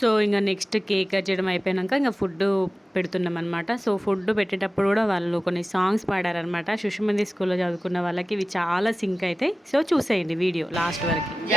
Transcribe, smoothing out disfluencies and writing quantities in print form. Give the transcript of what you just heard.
So, ఇంగ next cake cut చేయడం అయిపోయినంక ఇంగ ఫుడ్డు పెడుతున్నామనమాట. సో, ఫుడ్ పెట్టేటప్పుడు గూడా వాళ్ళు కొన్ని సాంగ్స్ పాడారనమాట. శిశుమంది స్కూల్‌లో చదువుకున్న వాళ్ళకి ఇవి చాలా సింక్ అయితాయి. సో, చూసేయండి వీడియో లాస్ట్ వరకి.